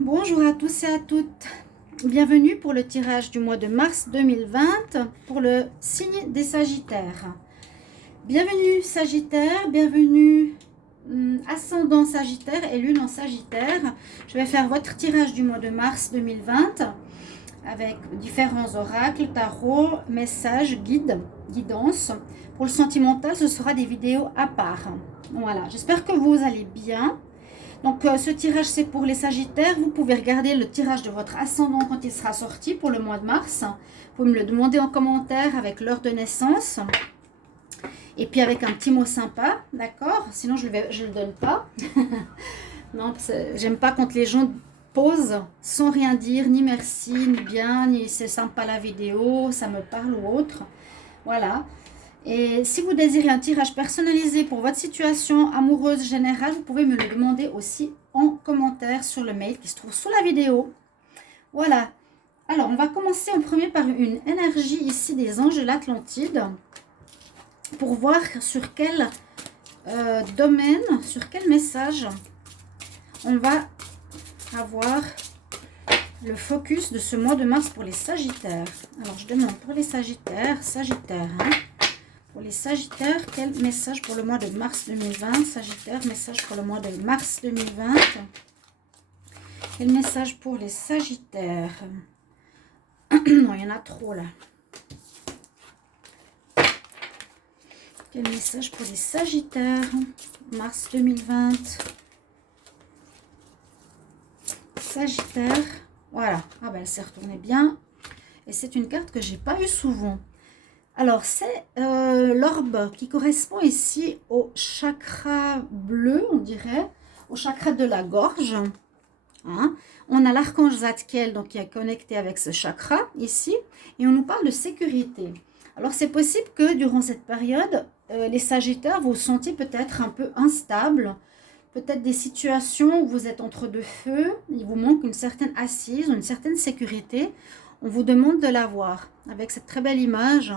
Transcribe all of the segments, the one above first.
Bonjour à tous et à toutes. Bienvenue pour le tirage du mois de mars 2020 pour le signe des Sagittaires. Bienvenue Sagittaire, bienvenue ascendant Sagittaire et lune en Sagittaire. Je vais faire votre tirage du mois de mars 2020 avec différents oracles, tarot, messages, guides, guidances. Pour le sentimental, ce sera des vidéos à part. Voilà, j'espère que vous allez bien. Donc ce tirage c'est pour les Sagittaires. Vous pouvez regarder le tirage de votre ascendant quand il sera sorti pour le mois de mars. Vous pouvez me le demander en commentaire avec l'heure de naissance. Et puis avec un petit mot sympa, d'accord? Sinon je le donne pas. Non, j'aime pas quand les gens posent sans rien dire, ni merci, ni bien, ni c'est sympa la vidéo, ça me parle ou autre. Voilà. Et si vous désirez un tirage personnalisé pour votre situation amoureuse générale, vous pouvez me le demander aussi en commentaire sur le mail qui se trouve sous la vidéo. Voilà. Alors, on va commencer en premier par une énergie ici des anges de l'Atlantide pour voir sur quel domaine, sur quel message on va avoir le focus de ce mois de mars pour les Sagittaires. Alors, je demande pour les Sagittaires, hein. Pour les Sagittaires, quel message pour le mois de mars 2020? Sagittaire, message pour le mois de mars 2020. Quel message pour les Sagittaires? Non, il y en a trop là. Quel message pour les Sagittaires? Mars 2020. Sagittaire. Voilà. Ah ben, elle s'est retournée bien. Et c'est une carte que j'ai pas eu souvent. Alors, c'est l'orbe qui correspond ici au chakra bleu, on dirait, au chakra de la gorge. Hein. On a l'archange Zadkiel donc, qui est connecté avec ce chakra ici, et on nous parle de sécurité. Alors, c'est possible que durant cette période, les Sagittaires, vous vous sentiez peut-être un peu instable, peut-être des situations où vous êtes entre deux feux, il vous manque une certaine assise, une certaine sécurité. On vous demande de l'avoir avec cette très belle image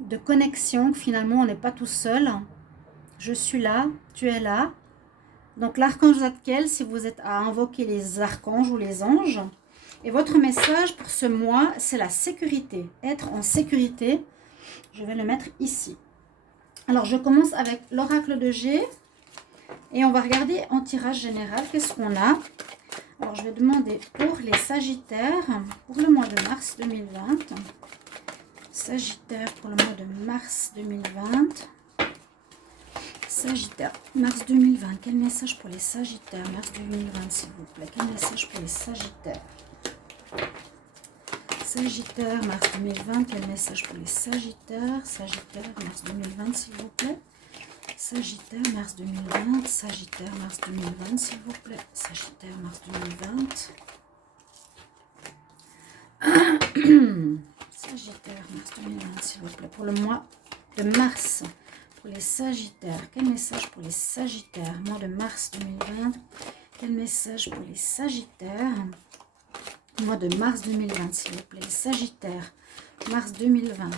de connexion. Finalement, on n'est pas tout seul. Je suis là, tu es là. Donc, l'archange Zadkiel, si vous êtes à invoquer les archanges ou les anges. Et votre message pour ce mois, c'est la sécurité. Être en sécurité. Je vais le mettre ici. Alors, je commence avec l'oracle de G. Et on va regarder en tirage général qu'est-ce qu'on a. Alors, je vais demander pour les Sagittaires, pour le mois de mars 2020. Sagittaire pour le mois de mars 2020. Sagittaire, mars 2020. Quel message pour les Sagittaires? Mars 2020, s'il vous plaît. Quel message pour les Sagittaires? Sagittaire, mars 2020. Quel message pour les Sagittaires? Sagittaire, mars 2020, s'il vous plaît. Sagittaire, mars 2020, Sagittaire, mars 2020, s'il vous plaît. Sagittaire, mars 2020. Sagittaire, mars 2020, s'il vous plaît. Pour le mois de mars, pour les Sagittaires. Quel message pour les Sagittaires? Mois de mars 2020. Quel message pour les Sagittaires? Mois de mars 2020, s'il vous plaît. Les Sagittaires, mars 2020.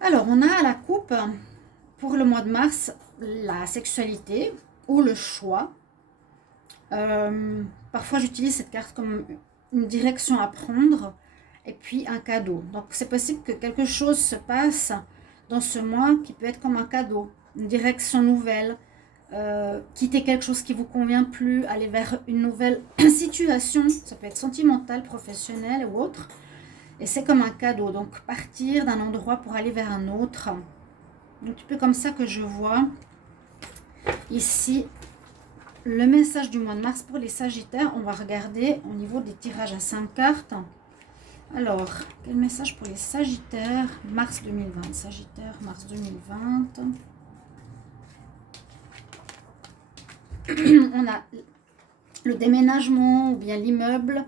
Alors, on a à la coupe, pour le mois de mars, la sexualité ou le choix. Parfois, j'utilise cette carte comme une direction à prendre et puis un cadeau. Donc, c'est possible que quelque chose se passe dans ce mois qui peut être comme un cadeau, une direction nouvelle, quitter quelque chose qui ne vous convient plus, aller vers une nouvelle situation. Ça peut être sentimental, professionnel ou autre. Et c'est comme un cadeau, donc partir d'un endroit pour aller vers un autre. Un petit peu comme ça que je vois ici le message du mois de mars pour les Sagittaires. On va regarder au niveau des tirages à 5 cartes. Alors, quel message pour les Sagittaires? Mars 2020. Sagittaire, mars 2020. On a le déménagement ou bien l'immeuble.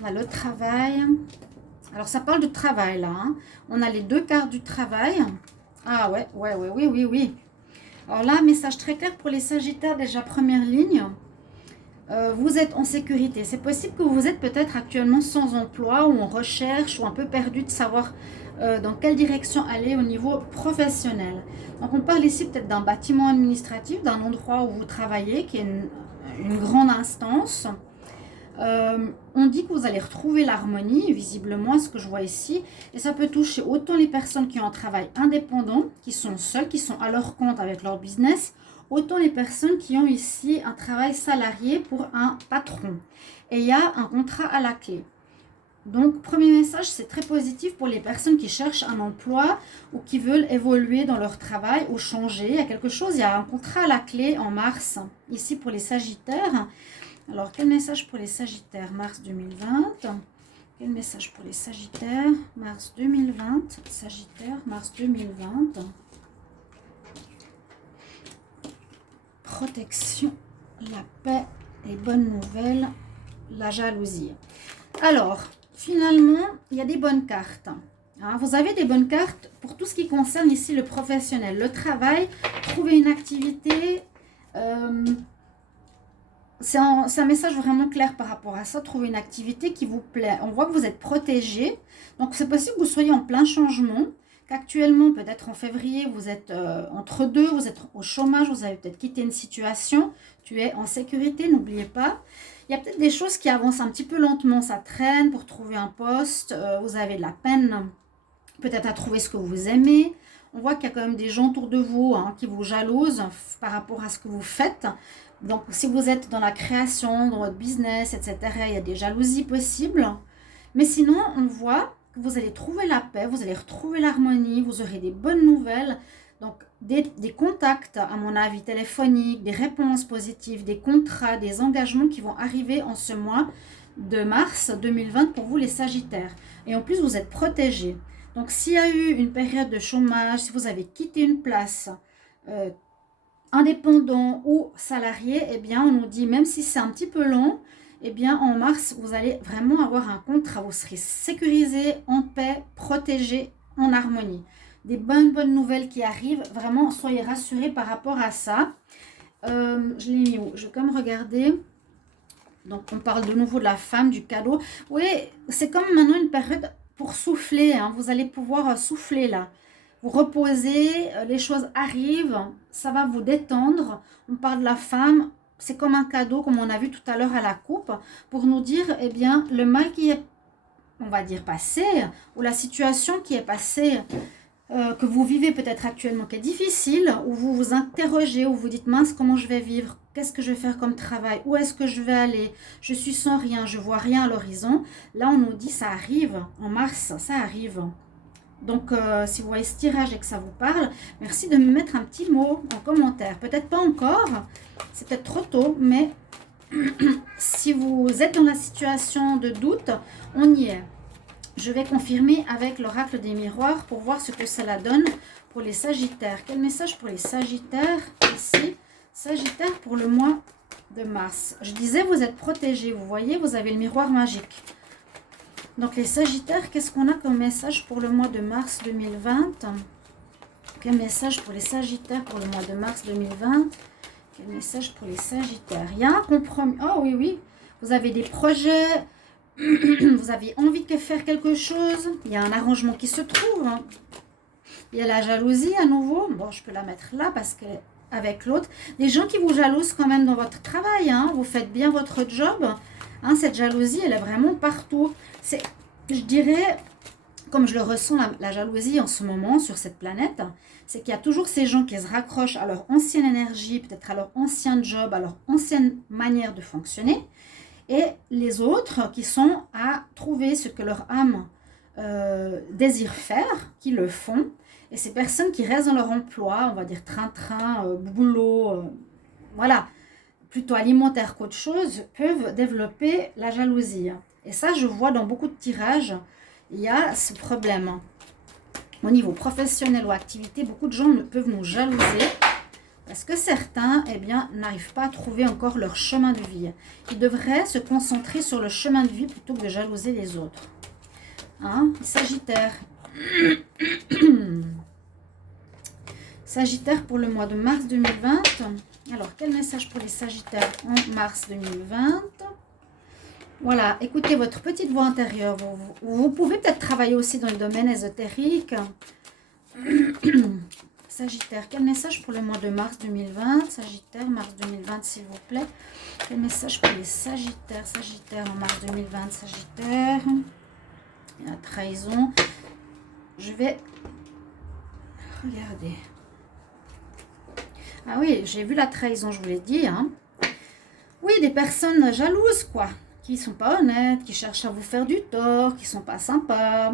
On a le travail. Alors, ça parle de travail, là. Hein. On a les deux cartes du travail. Ah, oui. Alors là, message très clair pour les Sagittaires, déjà première ligne. vous êtes en sécurité. C'est possible que vous êtes peut-être actuellement sans emploi ou en recherche ou un peu perdu de savoir dans quelle direction aller au niveau professionnel. Donc on parle ici peut-être d'un bâtiment administratif, d'un endroit où vous travaillez, qui est une grande instance. On dit que vous allez retrouver l'harmonie, visiblement, ce que je vois ici. Et ça peut toucher autant les personnes qui ont un travail indépendant, qui sont seules, qui sont à leur compte avec leur business, autant les personnes qui ont ici un travail salarié pour un patron. Et il y a un contrat à la clé. Donc, premier message, c'est très positif pour les personnes qui cherchent un emploi ou qui veulent évoluer dans leur travail ou changer. Il y a quelque chose, il y a un contrat à la clé en mars, ici pour les Sagittaires. Alors, quel message pour les Sagittaires, mars 2020? Quel message pour les Sagittaires, mars 2020? Sagittaire, mars 2020. Protection, la paix, les bonnes nouvelles, la jalousie. Alors, finalement, il y a des bonnes cartes. Hein, vous avez des bonnes cartes pour tout ce qui concerne ici le professionnel, le travail, trouver une activité. C'est un message vraiment clair par rapport à ça. Trouver une activité qui vous plaît. On voit que vous êtes protégé. Donc, c'est possible que vous soyez en plein changement. Qu'actuellement, peut-être en février, vous êtes entre deux, vous êtes au chômage, vous avez peut-être quitté une situation. Tu es en sécurité, n'oubliez pas. Il y a peut-être des choses qui avancent un petit peu lentement. Ça traîne pour trouver un poste. Vous avez de la peine peut-être à trouver ce que vous aimez. On voit qu'il y a quand même des gens autour de vous qui vous jalousent par rapport à ce que vous faites. Donc, si vous êtes dans la création, dans votre business, etc., il y a des jalousies possibles. Mais sinon, on voit que vous allez trouver la paix, vous allez retrouver l'harmonie, vous aurez des bonnes nouvelles. Donc, des contacts, à mon avis, téléphoniques, des réponses positives, des contrats, des engagements qui vont arriver en ce mois de mars 2020 pour vous, les Sagittaires. Et en plus, vous êtes protégés. Donc, s'il y a eu une période de chômage, si vous avez quitté une place indépendant ou salarié, eh bien, on nous dit, même si c'est un petit peu long, eh bien, en mars, vous allez vraiment avoir un contrat. Vous serez sécurisé, en paix, protégé, en harmonie. Des bonnes nouvelles qui arrivent. Vraiment, soyez rassurés par rapport à ça. Je l'ai mis où? Je vais quand même regarder. Donc, on parle de nouveau de la femme, du cadeau. Oui, c'est comme maintenant une période pour souffler. Vous allez pouvoir souffler là. Vous reposez, les choses arrivent, ça va vous détendre. On parle de la femme, c'est comme un cadeau, comme on a vu tout à l'heure à la coupe, pour nous dire, eh bien, le mal qui est, on va dire, passé, ou la situation qui est passée, que vous vivez peut-être actuellement, qui est difficile, où vous vous interrogez, où vous dites, mince, comment je vais vivre? Qu'est-ce que je vais faire comme travail? Où est-ce que je vais aller? Je suis sans rien, je vois rien à l'horizon. Là, on nous dit, ça arrive, en mars, ça arrive. Donc, si vous voyez ce tirage et que ça vous parle, merci de me mettre un petit mot en commentaire. Peut-être pas encore, c'est peut-être trop tôt, mais si vous êtes dans la situation de doute, on y est. Je vais confirmer avec l'oracle des miroirs pour voir ce que cela donne pour les Sagittaires. Quel message pour les Sagittaires ici? Sagittaire pour le mois de mars. Je disais, vous êtes protégés. Vous voyez, vous avez le miroir magique. Donc les Sagittaires, qu'est-ce qu'on a comme message pour le mois de mars 2020? Quel message pour les Sagittaires pour le mois de mars 2020? Quel message pour les Sagittaires? Il y a un compromis. Oh oui, oui. Vous avez des projets. Vous avez envie de faire quelque chose. Il y a un arrangement qui se trouve. Il y a la jalousie à nouveau. Bon, je peux la mettre là parce que avec l'autre. Des gens qui vous jalousent quand même dans votre travail. Vous faites bien votre job. Cette jalousie, elle est vraiment partout. C'est, je dirais, comme je le ressens, la jalousie en ce moment sur cette planète, c'est qu'il y a toujours ces gens qui se raccrochent à leur ancienne énergie, peut-être à leur ancien job, à leur ancienne manière de fonctionner, et les autres qui sont à trouver ce que leur âme désire faire, qui le font, et ces personnes qui restent dans leur emploi, on va dire train-train, boulot, voilà, plutôt alimentaire qu'autre chose, peuvent développer la jalousie. Et ça, je vois dans beaucoup de tirages, il y a ce problème. Au niveau professionnel ou activité, beaucoup de gens peuvent nous jalouser parce que certains, eh bien, n'arrivent pas à trouver encore leur chemin de vie. Ils devraient se concentrer sur le chemin de vie plutôt que de jalouser les autres. Sagittaire. Sagittaire pour le mois de mars 2020. Alors, quel message pour les Sagittaires en mars 2020? Voilà, écoutez votre petite voix intérieure. Vous pouvez peut-être travailler aussi dans le domaine ésotérique. Sagittaire, quel message pour le mois de mars 2020? Sagittaire, mars 2020, s'il vous plaît. Quel message pour les Sagittaires? Sagittaire en mars 2020, Sagittaire. La trahison. Je vais regarder. Ah oui, j'ai vu la trahison, je vous l'ai dit. Hein. Oui, des personnes jalouses, quoi. Qui sont pas honnêtes, qui cherchent à vous faire du tort, qui sont pas sympas.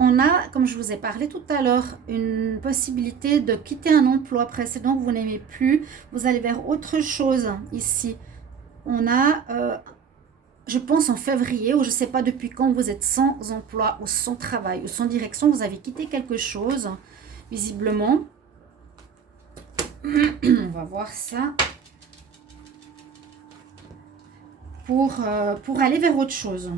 On a, comme je vous ai parlé tout à l'heure, une possibilité de quitter un emploi précédent que vous n'aimez plus. Vous allez vers autre chose ici. On a, je pense en février, ou je ne sais pas depuis quand vous êtes sans emploi ou sans travail ou sans direction. Vous avez quitté quelque chose, visiblement. On va voir ça. Pour aller vers autre chose.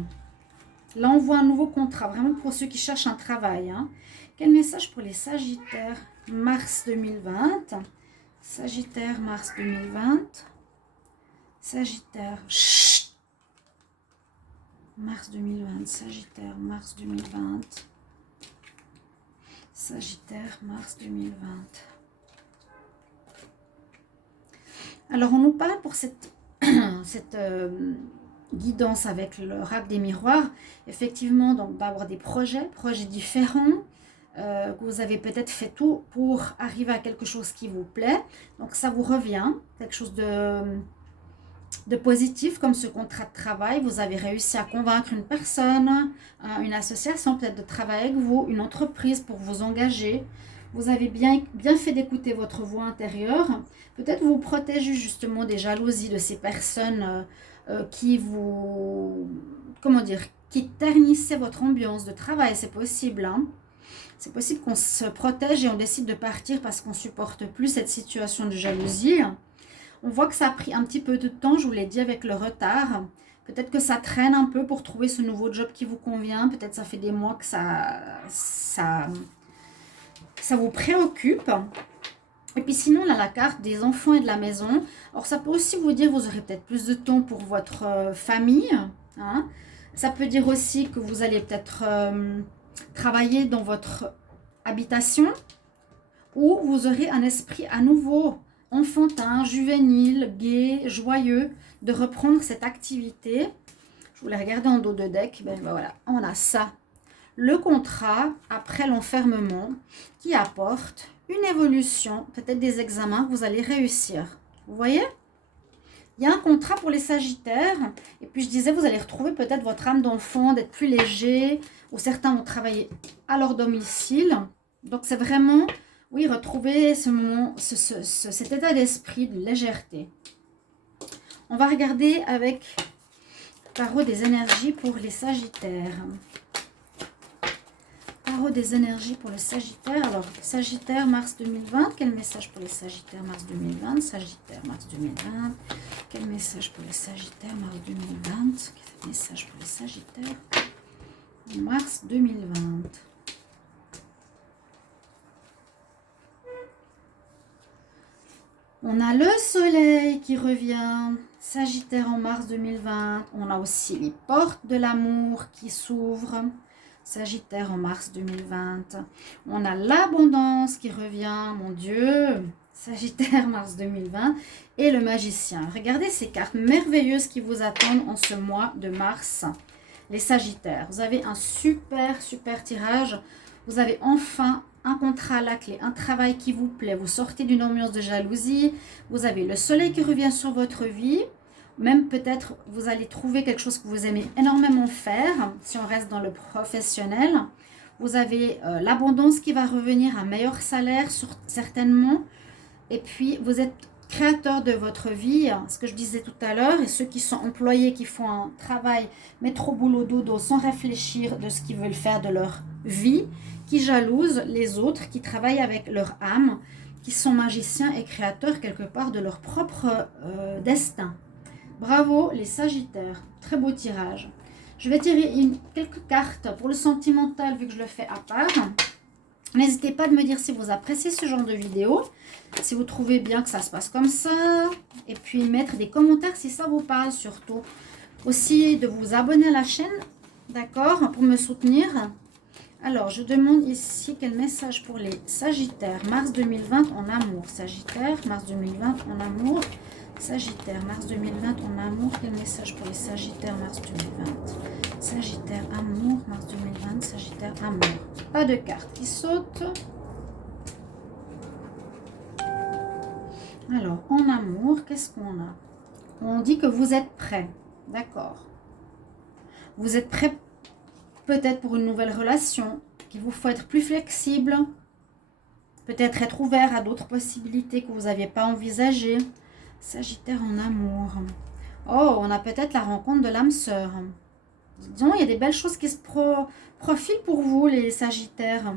Là, on voit un nouveau contrat, vraiment pour ceux qui cherchent un travail. Hein. Quel message pour les Sagittaires? Mars 2020. Sagittaire, mars 2020. Sagittaire. Chut. Mars 2020. Sagittaire, mars 2020. Sagittaire, mars 2020. Alors, on nous parle pour cette guidance avec le rack des miroirs, effectivement, donc d'avoir des projets différents, que vous avez peut-être fait tout pour arriver à quelque chose qui vous plaît, donc ça vous revient, quelque chose de positif comme ce contrat de travail. Vous avez réussi à convaincre une personne, une association peut-être de travailler avec vous, une entreprise pour vous engager. Vous avez bien fait d'écouter votre voix intérieure. Peut-être vous protégez justement des jalousies de ces personnes qui vous, comment dire, qui ternissaient votre ambiance de travail. C'est possible, hein. C'est possible qu'on se protège et on décide de partir parce qu'on ne supporte plus cette situation de jalousie. On voit que ça a pris un petit peu de temps, je vous l'ai dit, avec le retard. Peut-être que ça traîne un peu pour trouver ce nouveau job qui vous convient. Peut-être ça fait des mois que ça vous préoccupe. Et puis sinon, là, la carte des enfants et de la maison. Alors, ça peut aussi vous dire, vous aurez peut-être plus de temps pour votre famille. Hein. Ça peut dire aussi que vous allez peut-être travailler dans votre habitation. Ou vous aurez un esprit à nouveau enfantin, juvénile, gai, joyeux, de reprendre cette activité. Je voulais regarder en dos de deck. Ben voilà, on a ça. Le contrat après l'enfermement qui apporte une évolution, peut-être des examens que vous allez réussir. Vous voyez? Il y a un contrat pour les Sagittaires. Et puis je disais, vous allez retrouver peut-être votre âme d'enfant, d'être plus léger. Ou certains vont travailler à leur domicile. Donc c'est vraiment, oui, retrouver ce moment, cet état d'esprit de légèreté. On va regarder avec tarot des énergies pour les Sagittaires. Tarot des énergies pour le Sagittaire. Alors, Sagittaire, mars 2020. Quel message pour les Sagittaires, mars 2020? Sagittaire, mars 2020. Quel message pour les Sagittaires, mars 2020? Quel message pour les Sagittaires, mars 2020? On a le soleil qui revient. Sagittaire en mars 2020. On a aussi les portes de l'amour qui s'ouvrent. Sagittaire en mars 2020. On a l'abondance qui revient, mon Dieu. Sagittaire, mars 2020. Et le magicien. Regardez ces cartes merveilleuses qui vous attendent en ce mois de mars. Les Sagittaires. Vous avez un super tirage. Vous avez enfin un contrat à la clé, un travail qui vous plaît. Vous sortez d'une ambiance de jalousie. Vous avez le soleil qui revient sur votre vie. Même peut-être vous allez trouver quelque chose que vous aimez énormément faire, si on reste dans le professionnel. Vous avez l'abondance qui va revenir, un meilleur salaire certainement. Et puis vous êtes créateur de votre vie, ce que je disais tout à l'heure. Et ceux qui sont employés, qui font un travail, mettre au boulot dodo sans réfléchir de ce qu'ils veulent faire de leur vie, qui jalousent les autres, qui travaillent avec leur âme, qui sont magiciens et créateurs quelque part de leur propre destin. Bravo les Sagittaires, très beau tirage. Je vais tirer quelques cartes pour le sentimental vu que je le fais à part. N'hésitez pas à me dire si vous appréciez ce genre de vidéo, si vous trouvez bien que ça se passe comme ça. Et puis mettre des commentaires si ça vous parle surtout. Aussi de vous abonner à la chaîne, d'accord, pour me soutenir. Alors, je demande ici quel message pour les Sagittaires. Mars 2020 en amour. Sagittaire, mars 2020 en amour. Sagittaire, mars 2020 en amour. Quel message pour les Sagittaires, mars 2020. Sagittaire, amour, mars 2020. Sagittaire, amour. Pas de carte qui saute. Alors, en amour, qu'est-ce qu'on a? On dit que vous êtes prêts. D'accord. Vous êtes prêts peut-être pour une nouvelle relation, qu'il vous faut être plus flexible, peut-être être ouvert à d'autres possibilités que vous n'aviez pas envisagées. Sagittaire en amour. Oh, on a peut-être la rencontre de l'âme sœur. Disons, il y a des belles choses qui se profilent pour vous, les Sagittaires.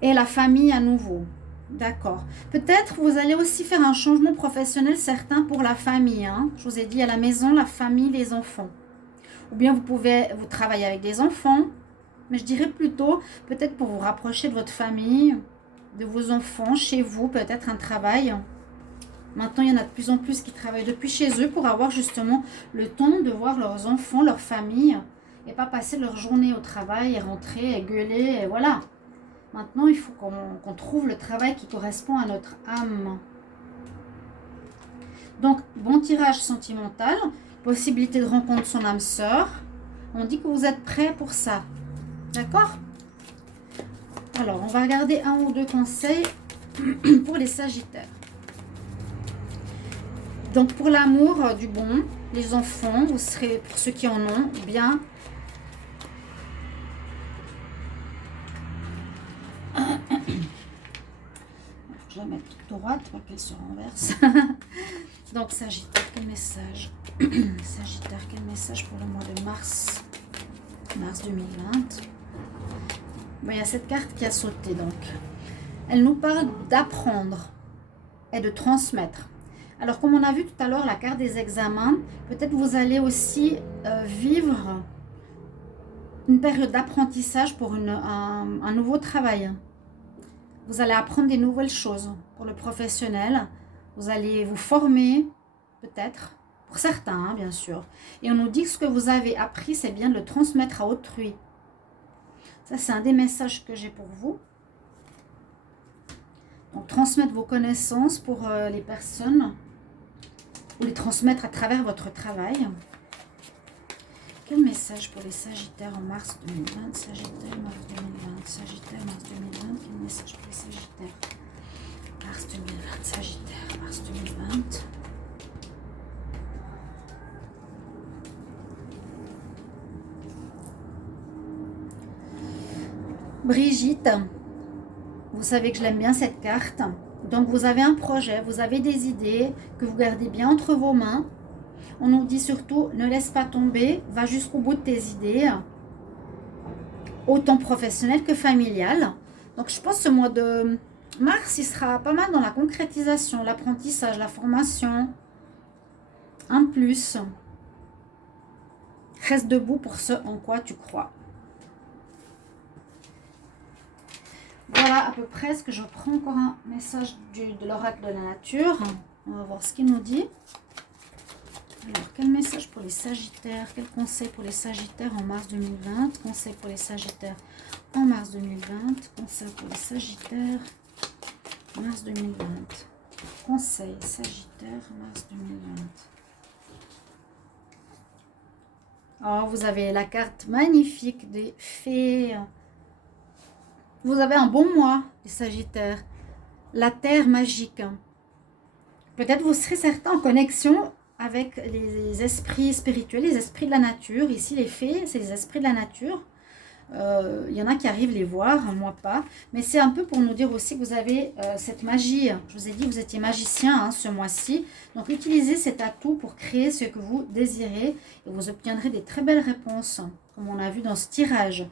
Et la famille à nouveau. D'accord. Peut-être vous allez aussi faire un changement professionnel certain pour la famille. Hein. Je vous ai dit à la maison, la famille, les enfants. Ou bien vous travailler avec des enfants. Mais je dirais plutôt, peut-être pour vous rapprocher de votre famille, de vos enfants, chez vous, peut-être un travail. Maintenant, il y en a de plus en plus qui travaillent depuis chez eux pour avoir justement le temps de voir leurs enfants, leur famille, et pas passer leur journée au travail et rentrer et gueuler, et voilà. Maintenant, il faut qu'on trouve le travail qui correspond à notre âme. Donc, bon tirage sentimental, possibilité de rencontre son âme sœur. On dit que vous êtes prêts pour ça. D'accord? Alors, on va regarder un ou deux conseils pour les Sagittaires. Donc, pour l'amour du bon, les enfants, vous serez, pour ceux qui en ont, bien. Je vais la mettre droite pour qu'elle se renverse. Donc, Sagittaire, quel message? Sagittaire, quel message pour le mois de mars? Mars 2020. Bon, il y a cette carte qui a sauté, donc. Elle nous parle d'apprendre et de transmettre. Alors, comme on a vu tout à l'heure, la carte des examens, peut-être vous allez aussi vivre une période d'apprentissage pour un nouveau travail. Vous allez apprendre des nouvelles choses pour le professionnel. Vous allez vous former, peut-être, pour certains, hein, bien sûr. Et on nous dit que ce que vous avez appris, c'est bien de le transmettre à autrui. Ça, c'est un des messages que j'ai pour vous. Donc, transmettre vos connaissances pour les personnes, ou les transmettre à travers votre travail. Quel message pour les Sagittaires en mars 2020? Sagittaire, mars 2020. Sagittaire, mars 2020. Quel message pour les Sagittaires? Mars 2020. Sagittaire, mars 2020. Brigitte, vous savez que je l'aime bien cette carte. Donc vous avez un projet, vous avez des idées que vous gardez bien entre vos mains. On nous dit surtout, ne laisse pas tomber, va jusqu'au bout de tes idées, autant professionnelles que familiales. Donc je pense que ce mois de mars, il sera pas mal dans la concrétisation, l'apprentissage, la formation. Un plus. Reste debout pour ce en quoi tu crois. Voilà à peu près ce que je prends. Encore un message de l'oracle de la nature. On va voir ce qu'il nous dit. Alors, quel message pour les Sagittaires? Quel conseil pour les Sagittaires en mars 2020? Conseil pour les Sagittaires en mars 2020. Conseil pour les Sagittaires mars 2020. Conseil Sagittaire mars 2020. Oh, vous avez la carte magnifique des fées. Vous avez un bon mois, les Sagittaires. La terre magique. Peut-être vous serez certains en connexion avec les esprits spirituels, les esprits de la nature. Ici, les fées, c'est les esprits de la nature. Il y en a qui arrivent les voir, moi pas. Mais c'est un peu pour nous dire aussi que vous avez cette magie. Je vous ai dit que vous étiez magicien ce mois-ci. Donc, utilisez cet atout pour créer ce que vous désirez. Et vous obtiendrez des très belles réponses, comme on a vu dans ce tirage.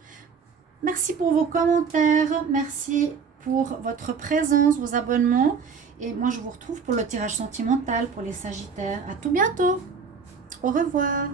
Merci pour vos commentaires. Merci pour votre présence, vos abonnements. Et moi, je vous retrouve pour le tirage sentimental pour les Sagittaires. À tout bientôt. Au revoir.